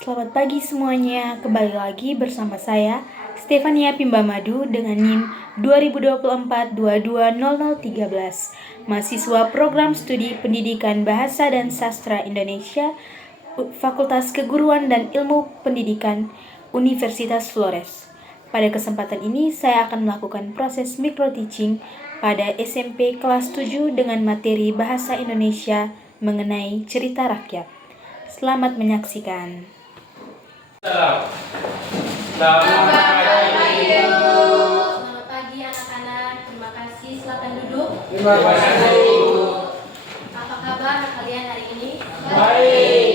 Selamat pagi semuanya, kembali lagi bersama saya Stefania Pimbamadu dengan NIM 2024-220013, mahasiswa program studi Pendidikan Bahasa dan Sastra Indonesia, Fakultas Keguruan dan Ilmu Pendidikan, Universitas Flores. Pada kesempatan ini saya akan melakukan proses micro-teaching pada SMP kelas 7 dengan materi Bahasa Indonesia mengenai cerita rakyat. Selamat menyaksikan. Selamat pagi anak-anak. Terima kasih. Silakan duduk. Terima kasih. Apa kabar kalian hari ini? Baik.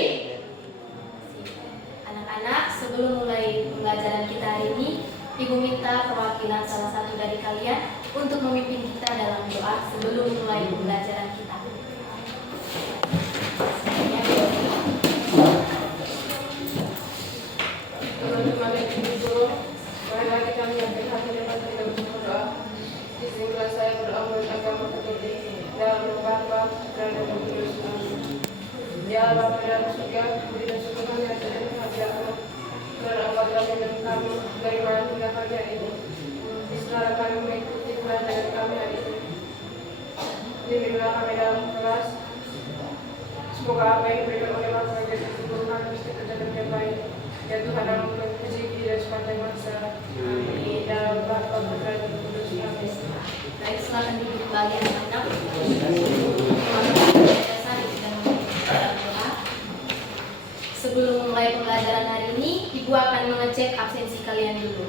Anak-anak, sebelum mulai pembelajaran kita hari ini, Ibu minta perwakilan salah satu dari kalian untuk memimpin kita dalam doa sebelum mulai pembelajaran kita. Izinkan saya berdoa menurut agama Katolik dalam nama Bapa dan Roh Kudus. Amin. Ya Bapa dalam surga, berikan syukur kami atas kehadiranmu dan apa kami dan kami dari mana tinggal kami hari ini. Bismillah kami mengikuti pelajaran kami hari ini. Bimbinglah kami dalam kelas. Semoga apa yang diberikan oleh Bapa menjadi guru kami mesti terjadi yang baik. Ya Tuhan dalam rezeki dan sepanjang masa. Amin. Dalam Bapa dan Roh Kudus. Amin. Baik, silakan duduk kembali anak-anak. Sebelum mulai pembelajaran hari ini, Ibu akan mengecek absensi kalian dulu.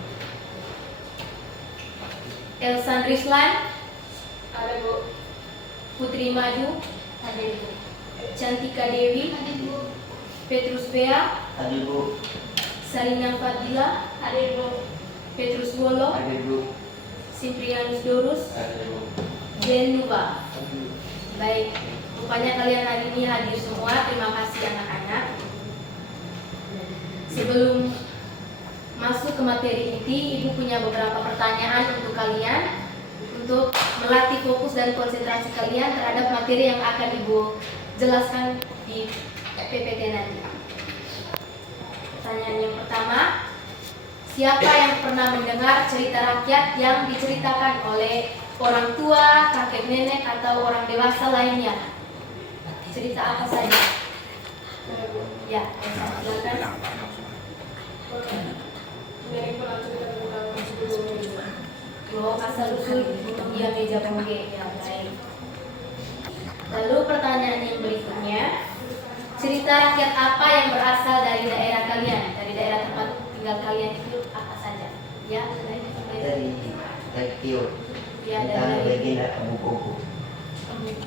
Elsan Rislan, Ada Bu. Putri Madu, ada Ibu. Cantika Dewi, ada Ibu. Petrus Bea, Ada Bu. Salina Fadila, ada Ibu. Petrus Wolo, Ada Bu. Simprianus Dorus, Ada Bu. Jen Nuba. Baik, rupanya kalian hari ini hadir semua. Terima kasih anak-anak. Sebelum masuk ke materi inti, Ibu punya beberapa pertanyaan untuk kalian untuk melatih fokus dan konsentrasi kalian terhadap materi yang akan Ibu jelaskan di PPT nanti. Pertanyaan yang pertama, siapa yang pernah mendengar cerita rakyat yang diceritakan oleh orang tua, kakek nenek, atau orang dewasa lainnya? Cerita apa saja? Ya, silakan. Dari pernah cerita tentang sebelumnya. Oh, asal usul dia meja pengge. Ya, baik. Lalu pertanyaan yang berikutnya, cerita rakyat apa yang berasal dari daerah kalian, dari daerah tempat tinggal kalian itu apa saja? Ya, Dari Tio. Ya, Tentang dari legenda Abu Gogo.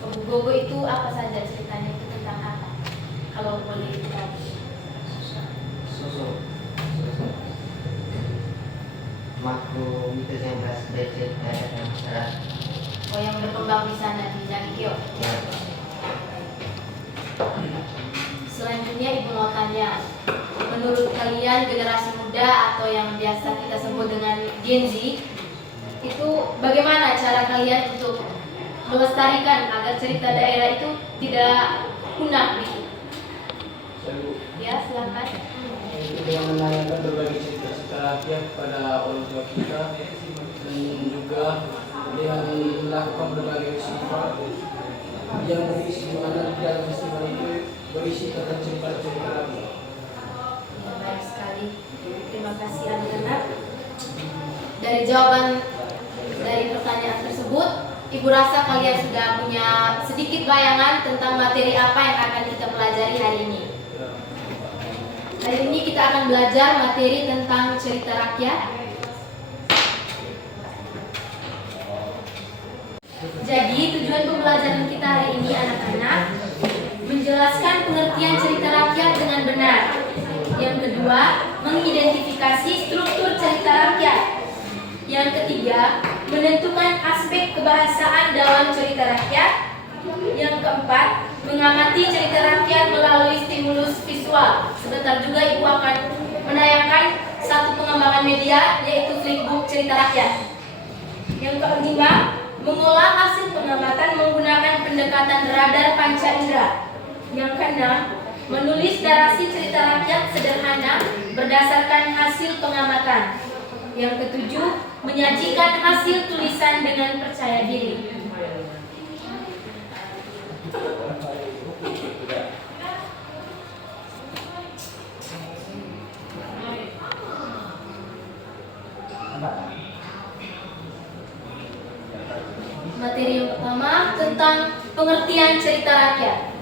Abu Gogo itu apa saja ceritanya, itu tentang apa? Kalau boleh diketahui. Susu. Makhluk mitos yang berasal dari cerita dan masyarakat. Oh, yang berkembang di sana di Nagikyo. Ya. Selanjutnya Ibu mau tanya, menurut kalian generasi muda atau yang biasa kita sebut dengan Gen Z, itu bagaimana cara kalian untuk melestarikan agar cerita daerah itu tidak punah gitu? Ya, silakan. Dengan menanyakan berbagai cerita-cerita rakyat pada orang tua kita dan juga dengan melakukan berbagai festival yang berisi mana di dalam festival itu berisi tentang cerita-cerita rakyat. Ya, baik sekali. Terima kasih anak-anak. Dari jawaban dari pertanyaan tersebut, Ibu rasa kalian sudah punya sedikit bayangan tentang materi apa yang akan kita pelajari hari ini. Hari ini kita akan belajar materi tentang cerita rakyat. Jadi tujuan pembelajaran kita hari ini anak-anak menjelaskan pengertian cerita rakyat dengan benar. Yang kedua, mengidentifikasi struktur cerita rakyat. Yang ketiga, menentukan aspek kebahasaan dalam cerita rakyat. Yang keempat, mengamati cerita rakyat melalui stimulus visual. Sebentar juga Ibu akan menayangkan satu pengembangan media, yaitu flipbook cerita rakyat. Yang kelima, mengolah hasil pengamatan menggunakan pendekatan radar panca indera. Yang keenam, menulis narasi cerita rakyat sederhana berdasarkan hasil pengamatan. Yang ketujuh, menyajikan hasil tulisan dengan percaya diri. Materi yang pertama tentang pengertian cerita rakyat.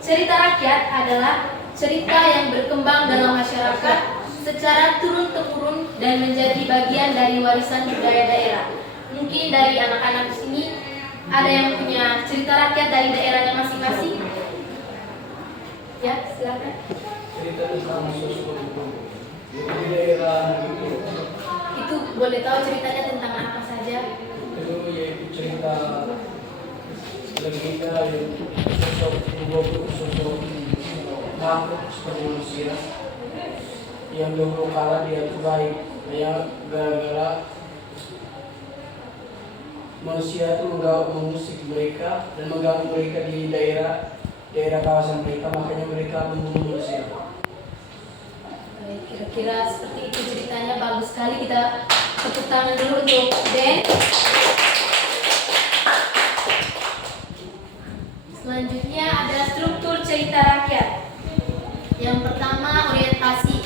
Cerita rakyat adalah cerita yang berkembang dalam masyarakat secara turun-temurun dan menjadi bagian dari warisan budaya daerah. Mungkin dari anak-anak di sini ada yang punya cerita rakyat dari daerahnya masing-masing. Ya, silakan. Cerita tentang sosok di daerah Itu boleh tahu ceritanya tentang apa saja? itu yaitu cerita legenda yang sosok makhluk seperti manusia yang dahulu kala dia itu baik, ya gara-gara manusia itu mengusik mereka dan mengganggu mereka di daerah kawasan mereka, makanya mereka membunuh manusia. Baik, kira-kira seperti itu ceritanya, bagus sekali. Kita tepuk tangan dulu untuk Ben. Selanjutnya ada struktur cerita rakyat. Yang pertama, orientasi.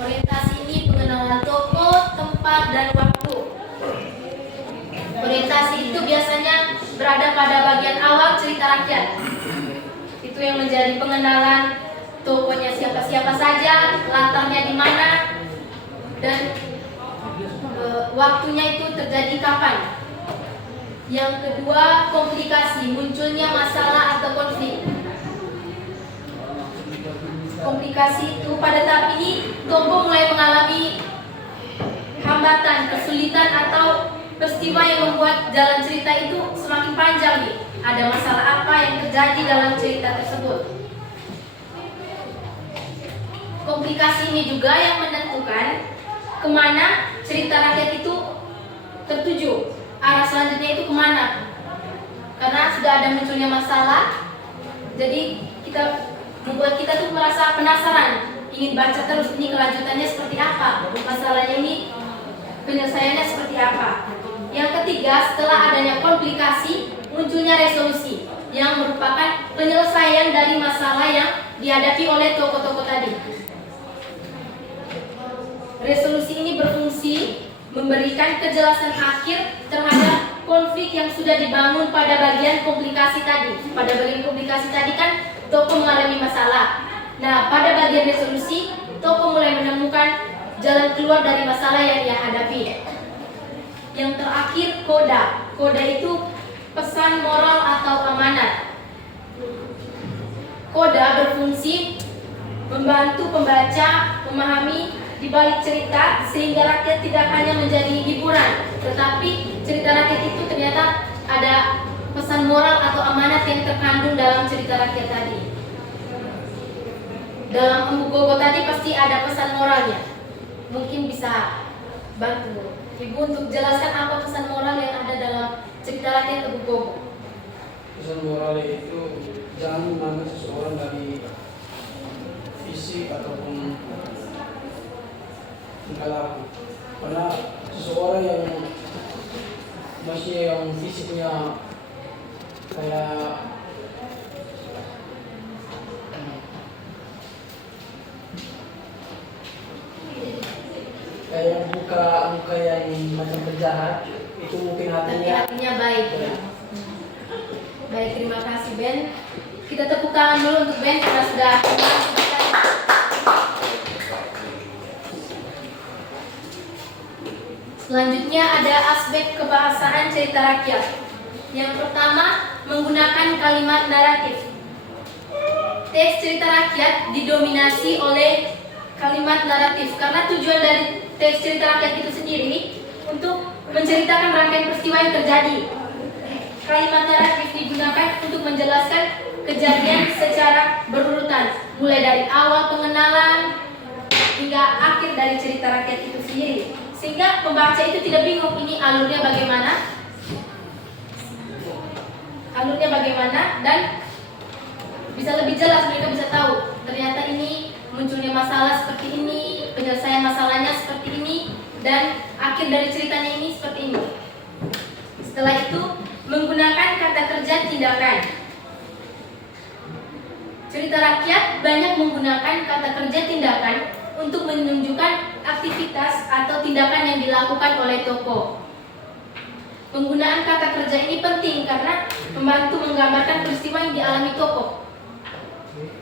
Orientasi ini pengenalan tokoh, tempat, dan waktu. Orientasi itu biasanya berada pada bagian awal cerita rakyat. Itu yang menjadi pengenalan tokohnya siapa-siapa saja, latarnya di mana, dan waktunya itu terjadi kapan. Yang kedua, komplikasi, munculnya masalah atau konflik. Komplikasi itu pada tahap ini tokoh mulai mengalami hambatan, kesulitan atau peristiwa yang membuat jalan cerita itu semakin panjang nih. Ada masalah apa yang terjadi dalam cerita tersebut. Komplikasi ini juga yang menentukan kemana cerita rakyat itu tertuju. Arah selanjutnya itu kemana? Karena sudah ada munculnya masalah, jadi membuat kita tuh merasa penasaran, ingin baca terus ini kelanjutannya seperti apa, masalahnya ini penyelesaiannya seperti apa. Yang ketiga, setelah adanya komplikasi, munculnya resolusi yang merupakan penyelesaian dari masalah yang dihadapi oleh tokoh-tokoh tadi. Resolusi ini berfungsi memberikan kejelasan akhir terhadap konflik yang sudah dibangun pada bagian komplikasi tadi. Pada bagian komplikasi tadi kan tokoh mengalami masalah. Nah, pada bagian resolusi, tokoh mulai menemukan jalan keluar dari masalah yang ia hadapi. Yang terakhir, koda. Koda itu pesan moral atau amanat. Koda berfungsi membantu pembaca memahami di balik cerita sehingga rakyat tidak hanya menjadi hiburan, tetapi cerita rakyat itu ternyata ada pesan moral atau amanat yang terkandung dalam cerita rakyat tadi. Dalam Empu Gogo tadi pasti ada pesan moralnya. Mungkin bisa bantu Ibu untuk jelaskan apa pesan moral yang ada dalam cerita rakyat Empu Gogo. Pesan moralnya itu jangan menganggap seseorang dari fisik ataupun tingkah laku. Karena seseorang yang fisiknya kayak muka yang macam penjahat, itu mungkin hatinya baik. Baik, terima kasih Ben. Kita tepuk tangan dulu untuk Ben karena sudah Selanjutnya ada aspek kebahasaan cerita rakyat. Yang pertama, menggunakan kalimat naratif. Teks cerita rakyat didominasi oleh kalimat naratif karena tujuan dari teks cerita rakyat itu sendiri untuk menceritakan rangkaian peristiwa yang terjadi. Kalimat naratif digunakan untuk menjelaskan kejadian secara berurutan, mulai dari awal pengenalan hingga akhir dari cerita rakyat itu sendiri. Sehingga pembaca itu tidak bingung ini alurnya bagaimana dan bisa lebih jelas, mereka bisa tahu ternyata ini munculnya masalah seperti ini, penyelesaian masalahnya seperti ini, dan akhir dari ceritanya ini seperti ini. Setelah itu, menggunakan kata kerja tindakan. Cerita rakyat banyak menggunakan kata kerja tindakan untuk menunjukkan aktivitas atau tindakan yang dilakukan oleh tokoh. Penggunaan kata kerja ini penting karena membantu menggambarkan peristiwa yang dialami tokoh,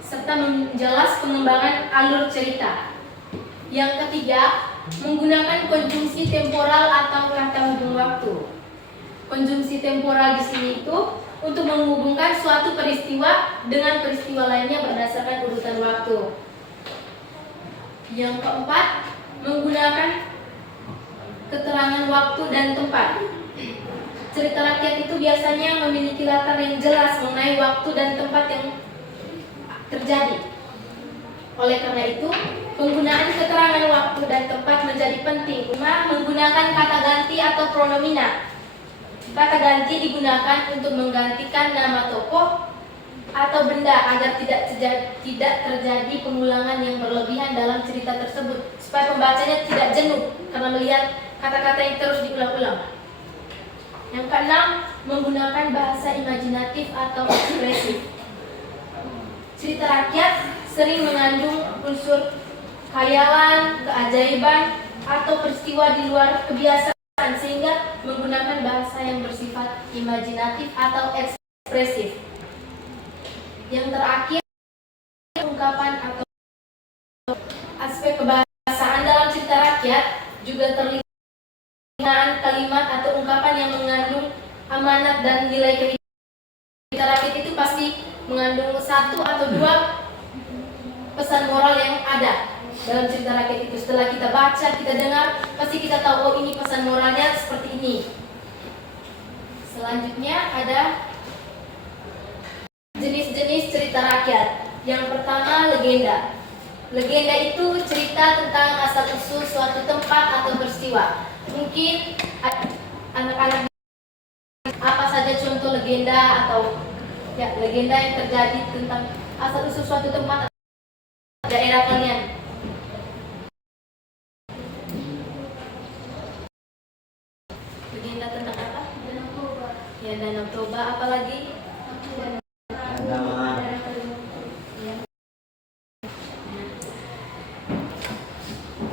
serta menjelas pengembangan alur cerita. Yang ketiga, menggunakan konjungsi temporal atau kata hubung waktu. Konjungsi temporal di sini itu untuk menghubungkan suatu peristiwa dengan peristiwa lainnya berdasarkan urutan waktu. Yang keempat, menggunakan keterangan waktu dan tempat. Cerita rakyat itu biasanya memiliki latar yang jelas mengenai waktu dan tempat yang terjadi. Oleh karena itu, penggunaan keterangan waktu dan tempat menjadi penting. Menggunakan kata ganti atau pronomina. Kata ganti digunakan untuk menggantikan nama tokoh atau benda agar tidak terjadi pengulangan yang berlebihan dalam cerita tersebut, supaya pembacanya tidak jenuh karena melihat kata-kata yang terus diulang-ulang. Yang keenam, menggunakan bahasa imajinatif atau ekspresif. Cerita rakyat sering mengandung unsur khayalan, keajaiban, atau peristiwa di luar kebiasaan, sehingga menggunakan bahasa yang bersifat imajinatif atau ekspresif. Yang terakhir, ungkapan atau aspek kebahasaan dalam cerita rakyat juga terlihat kalimat atau ungkapan yang mengandung amanat dan nilai kehidupan. Cerita rakyat itu pasti mengandung satu atau dua pesan moral yang ada dalam cerita rakyat itu. Setelah kita baca, kita dengar, pasti kita tahu, oh ini pesan moralnya seperti ini. Selanjutnya ada jenis-jenis cerita rakyat. Yang pertama, legenda. Legenda itu cerita tentang asal-usul suatu tempat atau peristiwa. Mungkin anak-anak apa saja contoh legenda atau legenda yang terjadi tentang asal-usul suatu tempat atau daerah kalian. Legenda tentang apa? Ya, Danau Toba, apalagi?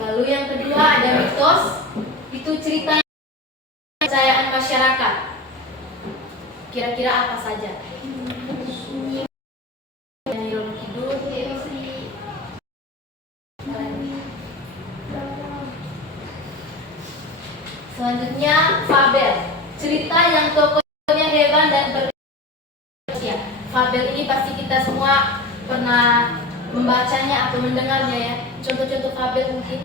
Lalu yang kedua ada mitos. Itu cerita kepercayaan masyarakat. Kira-kira apa saja? Selanjutnya fabel. Cerita yang tokohnya hewan dan bermanusia. Fabel ini pasti kita semua pernah membacanya atau mendengarnya ya. Contoh-contoh fabel mungkin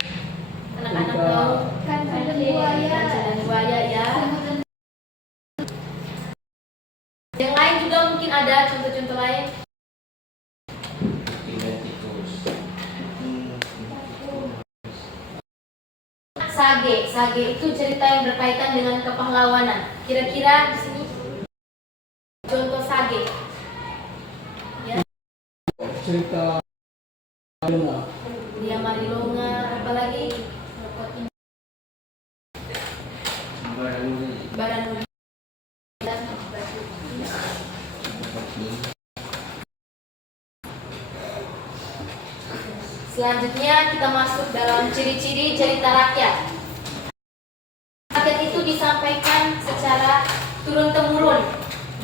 anak-anak tahu. Kancil dan buaya ya. Yang lain juga mungkin ada contoh-contoh lain. Sage itu cerita yang berkaitan dengan kepahlawanan. Kira-kira di sini contoh sage. Ya. Cerita Dia Marilonga, apalagi Baranudi. Selanjutnya kita masuk dalam ciri-ciri cerita rakyat. Rakyat itu disampaikan secara turun-temurun,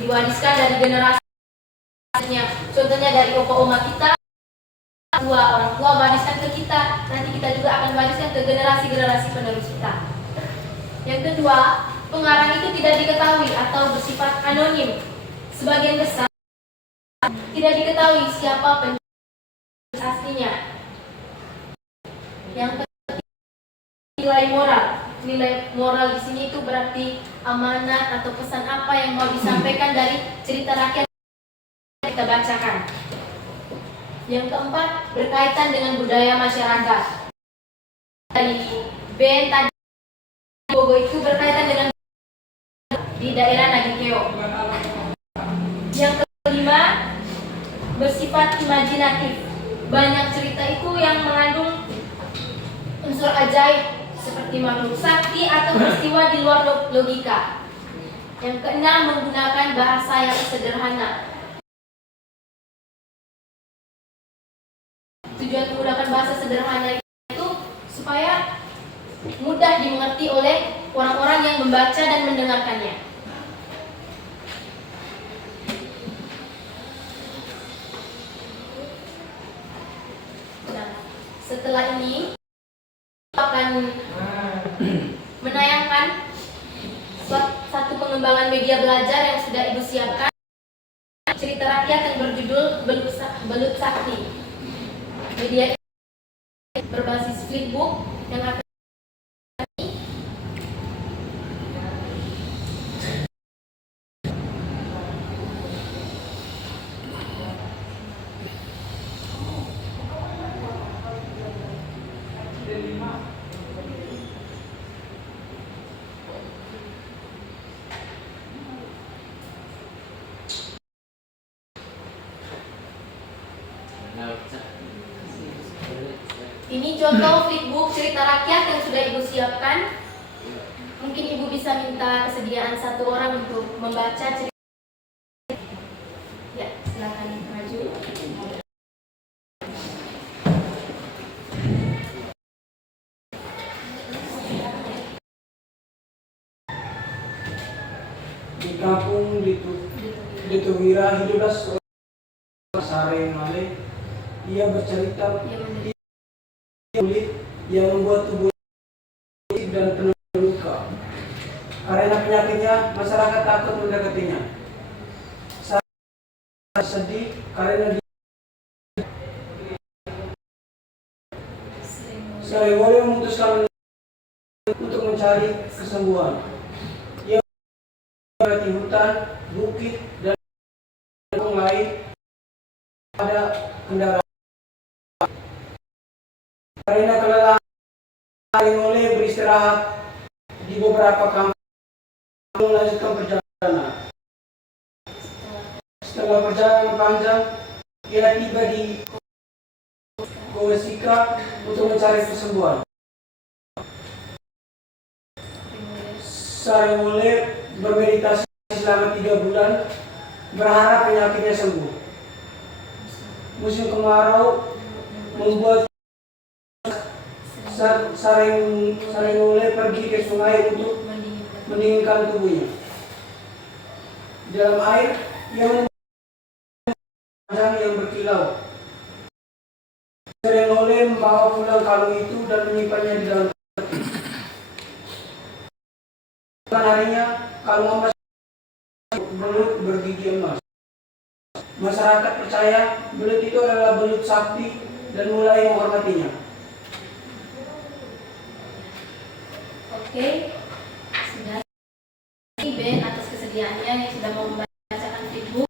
diwariskan dari generasi. Contohnya dari opa-oma kita, orang tua wariskan ke kita, nanti kita juga akan wariskan ke generasi-generasi penerus kita. Yang kedua, pengarang itu tidak diketahui atau bersifat anonim. Sebagian besar tidak diketahui siapa penulis aslinya. Yang ketiga, nilai moral. Nilai moral di sini itu berarti amanat atau pesan apa yang mau disampaikan dari cerita rakyat yang kita bacakan. Yang keempat, berkaitan dengan budaya masyarakat. Dari band tadi Bogo itu berkaitan dengan di daerah Nagikeo. Yang kelima, bersifat imajinatif. Banyak cerita itu yang unsur ajaib seperti makhluk sakti atau peristiwa di luar logika. Yang keenam, menggunakan bahasa yang sederhana. Tujuan menggunakan bahasa sederhana itu supaya mudah dimengerti oleh orang-orang yang membaca dan mendengarkannya. Nah, setelah ini akan menayangkan satu pengembangan media belajar yang sudah Ibu siapkan, cerita rakyat yang berjudul Belut Sakti. Media berbasis flipbook yang akan ini contoh flipbook cerita rakyat yang sudah Ibu siapkan. Mungkin Ibu bisa minta kesediaan satu orang untuk membaca cerita. Ya, silakan maju. Di kampung Dituwira hiduplah seorang Sare Male. Ia bercerita kulit yang membuat tubuh dan penuh luka. Karena penyakitnya, masyarakat takut mendekatinya. Saat sedih karena Sarewole memutuskan untuk mencari kesembuhan. Ia melewati hutan, bukit, dan lain ada kendaraan. Karena kelelahan, Sarewole beristirahat di beberapa kampung, melanjutkan perjalanan. Setelah perjalanan panjang, ia tiba di Kowesika untuk mencari kesembuhan. Sarewole bermeditasi selama 3 bulan, berharap penyakitnya sembuh. Musim kemarau membuat Sarewole pergi ke sungai untuk mendinginkan tubuhnya. Di dalam air, ia menemukan yang berkilau. Sarewole membawa pulang kalung itu dan menyimpannya di dalam peti. Bukan harinya, kalung emas belut bergigi emas. Masyarakat percaya belut itu adalah belut sakti dan mulai menghormatinya. Oke, sudah. Ben atas kesediaannya yang sudah mau membacakan flipbook.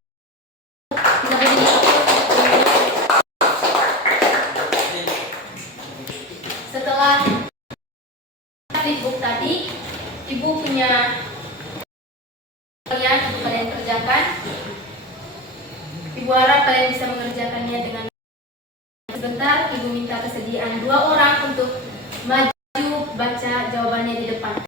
Kita beri setelah flipbook tadi, Ibu punya kalian untuk kalian kerjakan. Ibu harap kalian bisa mengerjakannya dengan sebentar. Ibu minta kesediaan 2 orang untuk maju baca jawabannya di depan.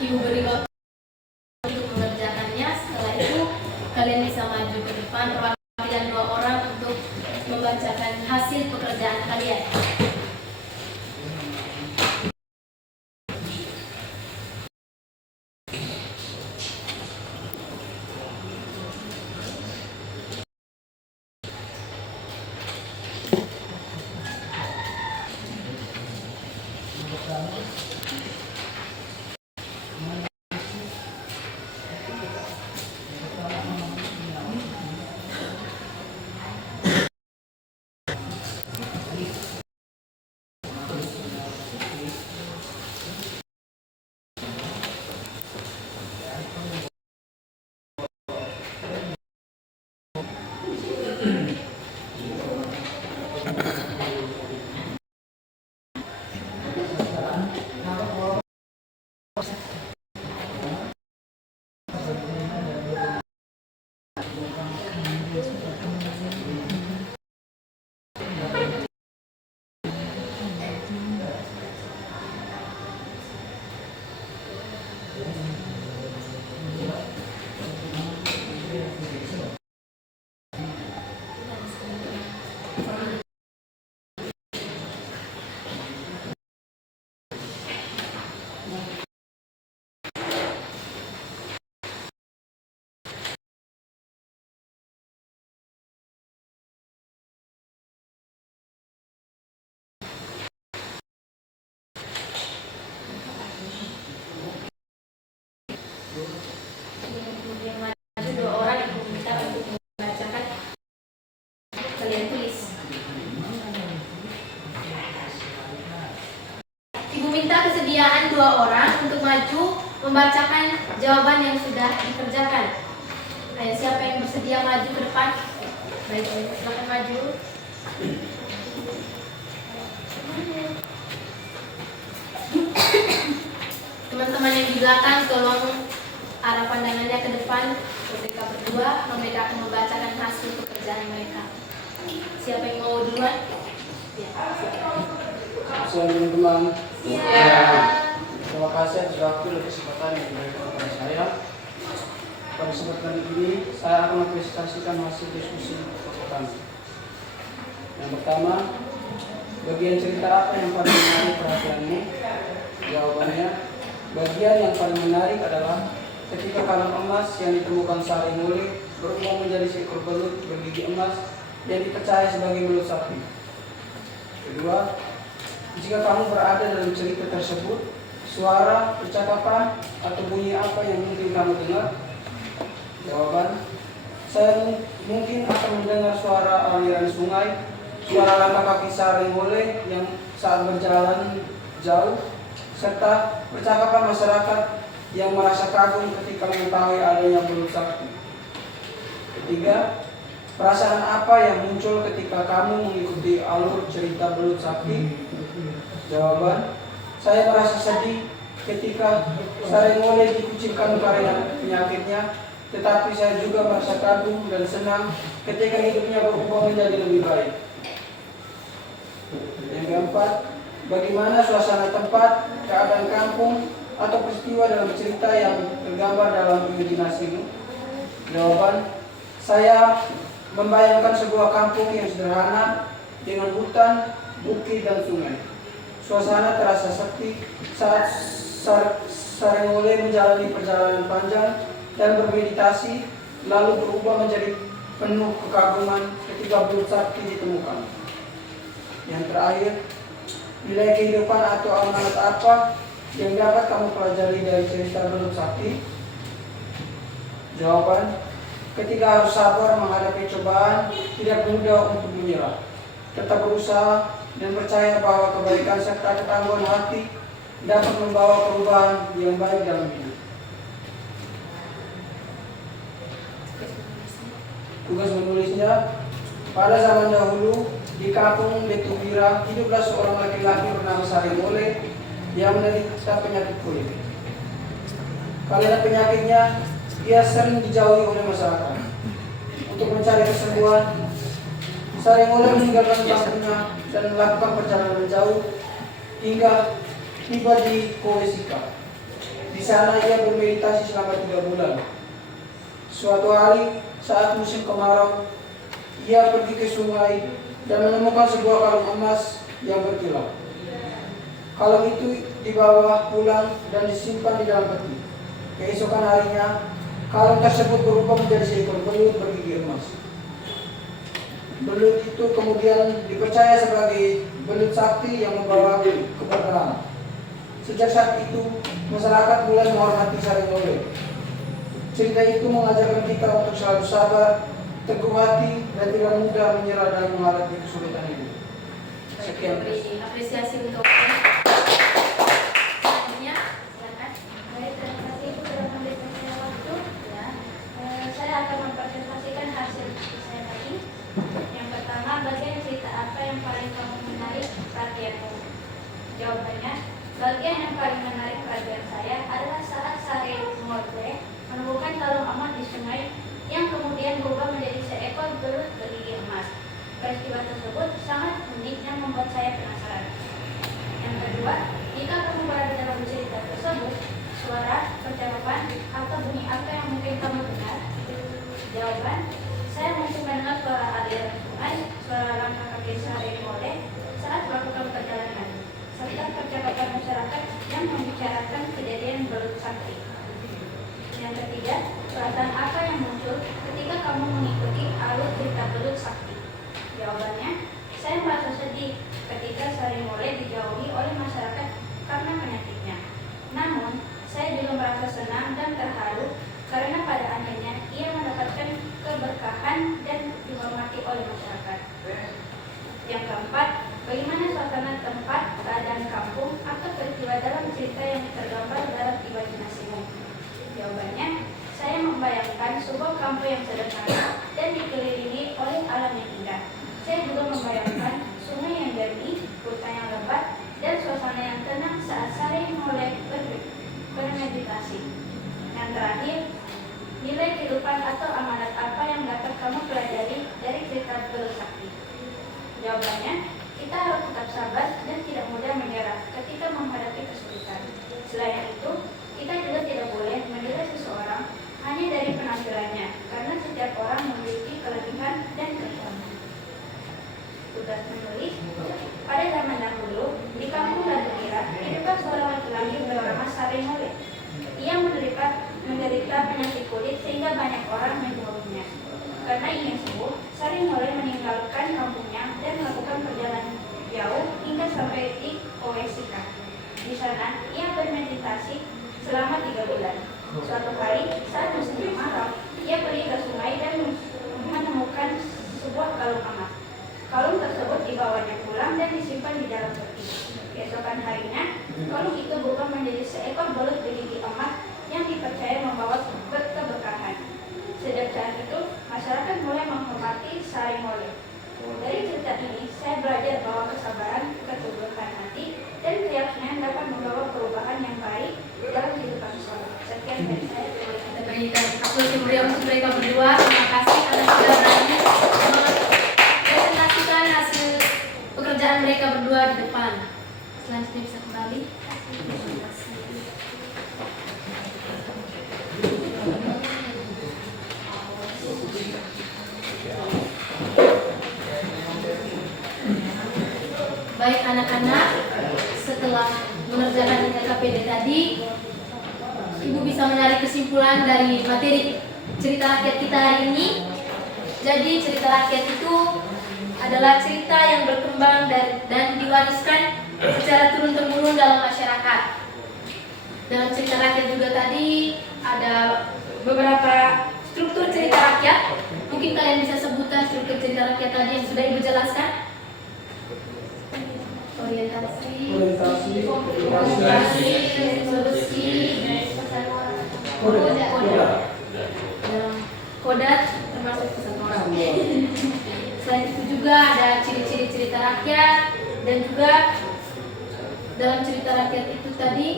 Ibu beri waktu untuk mengerjakannya. Setelah itu kalian bisa maju ke depan, perwakilan 2 orang untuk membacakan hasil pekerjaan kalian. minta kesediaan 2 orang untuk maju membacakan jawaban yang sudah dikerjakan. Ayo, siapa yang bersedia maju ke depan? Baik, silakan maju. Teman-teman yang di belakang tolong arah pandangannya ke depan. Mereka berdua, mereka akan membacakan hasil pekerjaan mereka. Siapa yang mau duluan? Ya. Teman-teman, Ya. terima kasih atas waktu dan kesempatan yang diberikan kepada saya. Pada kesempatan ini, saya akan mempresentasikan hasil diskusi kami. Yang pertama, bagian cerita apa yang paling menarik perhatianmu? Jawabannya, bagian yang paling menarik adalah ketika kalung emas yang ditemukan Sarimulih berubah menjadi seekor belut bergigi emas yang dipercaya sebagai belut sapi. Kedua, jika kamu berada dalam cerita tersebut, suara, percakapan, atau bunyi apa yang mungkin kamu dengar? Jawaban, saya mungkin akan mendengar suara aliran sungai, suara langkah kaki Sarimulih yang saat berjalan jauh, serta percakapan masyarakat yang merasa kagum ketika mengetahui adanya belut sakti. Ketiga, perasaan apa yang muncul ketika kamu mengikuti alur cerita belut sakti? Jawaban, saya merasa sedih ketika Sarimulih dikucilkan karena penyakitnya, tetapi saya juga merasa kagum dan senang ketika hidupnya berubah menjadi lebih baik. Yang keempat, bagaimana suasana tempat, keadaan kampung, atau peristiwa dalam cerita yang tergambar dalam imajinasimu? Jawaban, saya membayangkan sebuah kampung yang sederhana dengan hutan, bukit, dan sungai. Suasana terasa sepi saat Sarimulih menjalani perjalanan panjang dan bermeditasi, lalu berubah menjadi penuh kekaguman ketika belut sakti ditemukan. Yang terakhir, nilai kehidupan atau amanat apa yang dapat kamu pelajari dari cerita belut sakti? Jawaban, ketika harus sabar menghadapi cobaan, tidak mudah untuk menyerah, tetap berusaha dan percaya bahwa kebaikan serta ketangguhan hati dapat membawa perubahan yang baik dalam hidup. Tugas menulisnya, pada zaman dahulu di kampung Betuwira hiduplah seorang laki-laki bernama Sarimulih yang menderita penyakit kulit. Karena penyakitnya, ia sering dijauhi oleh masyarakat. Untuk mencari kesembuhan, Sarimulih meninggalkan kampungnya dan melakukan perjalanan jauh hingga tiba di Kowesika. Di sana ia bermeditasi selama 3 bulan. Suatu hari saat musim kemarau, ia pergi ke sungai dan menemukan sebuah kalung emas yang berkilau. Kalung itu dibawa pulang dan disimpan di dalam peti. Keesokan harinya, kalung tersebut berubah menjadi seekor belut bergigi emas. Belut itu kemudian dipercaya sebagai belut sakti yang membawa keberkahan. Sejak saat itu, masyarakat mulai menghormati Sarimulih. Cerita itu mengajarkan kita untuk selalu sabar, teguh hati, dan tidak mudah menyerah dalam menghadapi kesulitan hidup. Sekian. Beri apresiasi untuk selanjutnya, silakan. Baik, terima kasih Ibu sudah memberikan saya waktu. Ya. Saya akan mempresentasikan hasil diskusi saya tadi. Yang pertama, bagian cerita apa yang paling kamu menarik perhatianmu? Jawabannya, bagian yang paling menarik perhatian saya adalah saat Sarimulih menemukan kalung emas di sungai yang kemudian berubah menjadi seekor belut bergigi emas. Peristiwa tersebut sangat unik dan membuat saya penasaran. Yang kedua, jika kamu berada dalam cerita tersebut, suara, percakapan, atau bunyi apa yang mungkin kamu dengar? Jawaban, saya mungkin mendengar suara aliran sungai, suara langkah kaki Sarimulih saat melakukan perjalanan, serta percakapan masyarakat yang membicarakan kejadian belut sakti. Yang ketiga, perasaan apa yang muncul ketika kamu mengikuti alur cerita belut sakti? Jawabannya, saya merasa sedih ketika Sarimulih dijauhi oleh masyarakat karena penyakitnya. Namun, saya juga merasa senang dan terharu karena pada akhirnya ia mendapatkan keberkahan dan dihormati oleh masyarakat. Yang keempat, bagaimana suasana tempat, keadaan kampung, atau peristiwa cerita yang tergambar dalam imajinasimu? Jawabannya, saya membayangkan sebuah kampung yang sederhana dan dikelilingi oleh alam yang indah. Saya juga membayangkan sungai yang jernih, hutan yang lebat, dan suasana yang tenang saat saling mulai bermeditasi. Yang terakhir, nilai kehidupan atau amanat apa yang dapat kamu pelajari dari cerita Belu Sakti? Jawabannya, kita harus tetap sabar dan tidak mudah menyerah ketika menghadapi kesulitan. Selain itu, kita juga tidak boleh menilai seseorang hanya dari penampilannya, karena setiap orang memiliki kelebihan dan kekurangan. Tugas menulis. Pada zaman dahulu, di kampung Datukira, hiduplah seorang laki-laki bernama Sarimole. Ia menderita penyakit kulit sehingga banyak orang membunuhnya. Karena ingin sembuh, Sarimole meninggalkan kampungnya dan melakukan perjalanan jauh hingga sampai di Owesika. Di sana, ia bermeditasi selama 3 bulan. Suatu hari, saat musim kemarau, ia pergi ke sungai dan menemukan sebuah kalung emas. Kalung tersebut dibawanya pulang dan disimpan di dalam peti. Keesokan harinya, kalung itu berubah menjadi seekor belut bergigi emas yang dipercaya membawa keberkahan. Sejak saat itu, masyarakat mulai menghormati Sarimole. Dari cerita ini, saya belajar bahwa kesabaran, keteguhan hati, dan keyakinan dapat membawa perubahan yang baik dalam kehidupan seseorang. Sekian dari saya. Kita berikan aplaus yang meriah untuk mereka berdua. Terima kasih karena sudah berani mempresentasikan hasil pekerjaan mereka berdua di depan. Selanjutnya bisa kembali. Baik anak-anak, setelah mengerjakan LKPD tadi, Ibu bisa menarik kesimpulan dari materi cerita rakyat kita hari ini. Jadi cerita rakyat itu adalah cerita yang berkembang dan diwariskan secara turun-temurun dalam masyarakat. Dalam cerita rakyat juga tadi ada beberapa struktur cerita rakyat. Mungkin kalian bisa sebutkan struktur cerita rakyat tadi yang sudah Ibu jelaskan. Orientasi, resolusi, kodat termasuk pesan moral. Selain itu juga ada ciri-ciri cerita rakyat dan juga dalam cerita rakyat itu tadi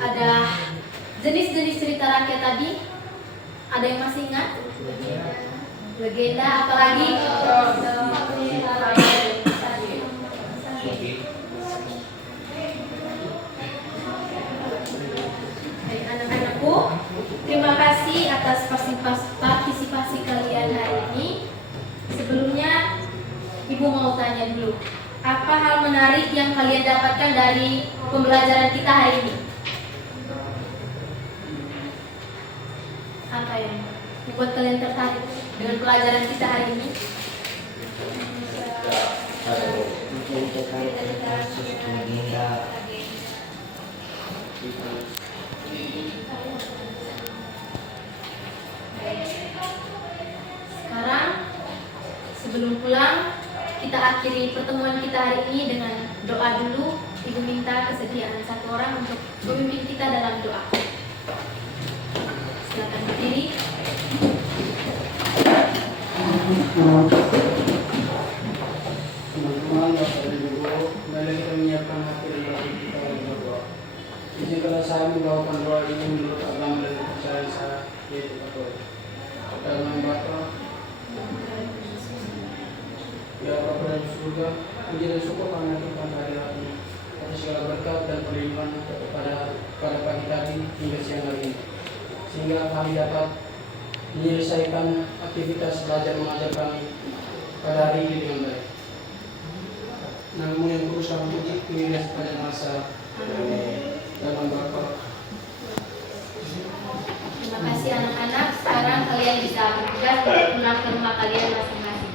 ada jenis-jenis cerita rakyat tadi. Ada yang masih ingat? Legenda, apalagi? Anak-anakku, terima kasih atas partisipasi kalian hari ini. Sebelumnya, Ibu mau tanya dulu, apa hal menarik yang kalian dapatkan dari pembelajaran kita hari ini? Apa yang membuat kalian tertarik dengan pelajaran kita hari ini? Sekarang sebelum pulang kita akhiri pertemuan kita hari ini dengan doa dulu. Ibu minta kesediaan satu orang untuk memimpin kita dalam doa. Silakan berdiri. Teman-teman, Bapak dan Ibu, mari kita menyiapkan hati dan hati kita untuk berdoa. Izinkanlah saya membawakan doa ini menurut agama dan kepercayaan saya, yaitu Katolik. Dalam Bapa, ya Bapa dalam surga, puji dan syukur karena Tuhan kehadiran-Mu atas segala berkat dan perlindungan pada pagi tadi hingga siang hari ini, sehingga kami dapat menyelesaikan aktivitas belajar mengajar kami pada hari ini dengan baik. Namun yang kudus kami puji kini dan sepanjang masa. Dalam Bapa. Terima kasih anak-anak. Sekarang kalian bisa bertugas untuk pulang ke rumah kalian masing-masing.